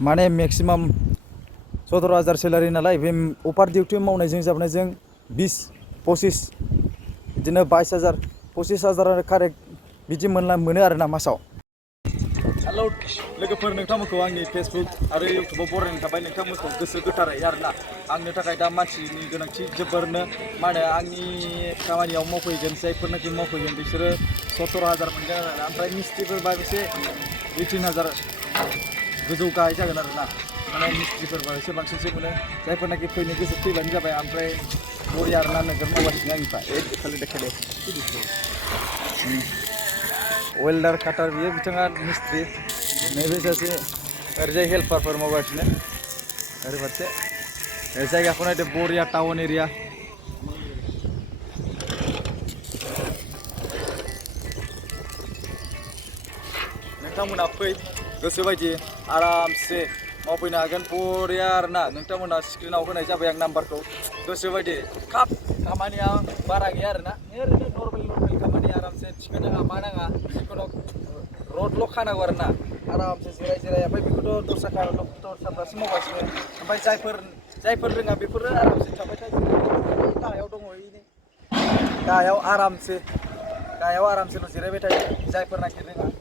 माने मेक्सिमाम 17,000 सेलारि नालाय बे अफार डिउटि मावनायजों जाबनायजों 20-25 बिदिनो 22,000 25,000 कारेक्ट बिदि मोनो आरोना मासाव। हेलौ लोगोफोर, नोंथांमोनखौ आंनि फेसबुक आरो इउटुबाव बरायनाय थाबाय। नोंथांमोनखौ गोसो गोथारै आरोना आंनो थाखाय दा मानसिनि गोनांथि जोबोरनो। मा होनो आंनि खामानियाव मावफैगोन जायफोरनाखि मावफैगोन बिसोरो 17,000 मोनगोन आरोना। ओमफ्राय मिस्ट्रिफोरबा एसे 18,000 गोजौ गाहाय जागोन आरोना। माने मिस्ट्रिफोरबा एसे बांसिनसो मोनो। जायफोरनाखि फैनो गोसो फैबानो जाबाय। ओमफ्राय बरिया आरोना नोगोर मावगासिनो आंनिफ्राय खालि देखायदो वेल्डार काटार बियो बिथाङा मिस्ट्रि। नैबे सासे ओरैजाय हेल्पारफोर मावगासिनो ओरै फारसे। जायगाखौ नायदो, बरिया टाउन एरिया। नोंथांमोना फै, गोसोबायदि आरामसे मावफैनो हागोन बरिया आरोना। नोंथांमोना स्क्रिनाव होनाय जाबाय आं नाम्बारखौ, गोसोबायदि खाब खामानिया बारा गैया आरोना। ओरैनो नर्मेल खामानि, आरामसे थिखोनाङा मा नाङा, जिखुनु रडल' खानांगौ आरोना। आरामसे जिराय ओमफ्राय बेखौथ' दस्राफ्रासो मावगासिनो। ओमफ्राय जायफोर रोङा बेफोरो आरामसे थाबाय था। गाहायाव दङ, गाहायाव आरामसेल' जिरायबाय थायो। जायफोरनाखि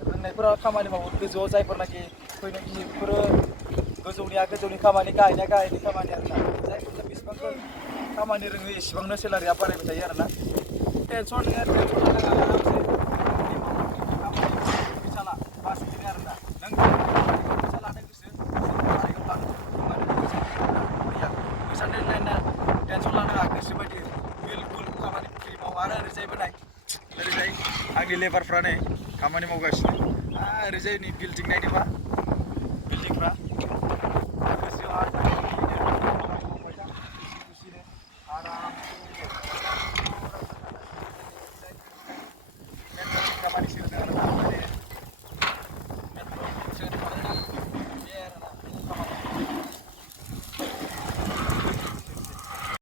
रोंनायफोरा खामानि मावो गोजौआव, जायफोरनाखि फैनो गियो बेफोरो गोजौनिया गोजौनि खामानि, गाहायनिया गाहायनि खामानि आरोना। जायफोरना बेसेबांफोर खामानि रोङो एसेबांनो सेलारिया बारायबाय थायो आरोना। टेनसन गैया, टेनसन लानाङा, आरामसे फैसा ला बास बिदिनो आरोना। नों फैसा लानो गोसो फैसा दोननायना टेनसन लानाङा, गोसोबायदि बिलकुल खामानि फ्रि माव। आरो ओरैजाय आंनि लेबारफ्रा नै खामानि मावगासिनो। ओरैजाय नै बिल्डिं नायनोबा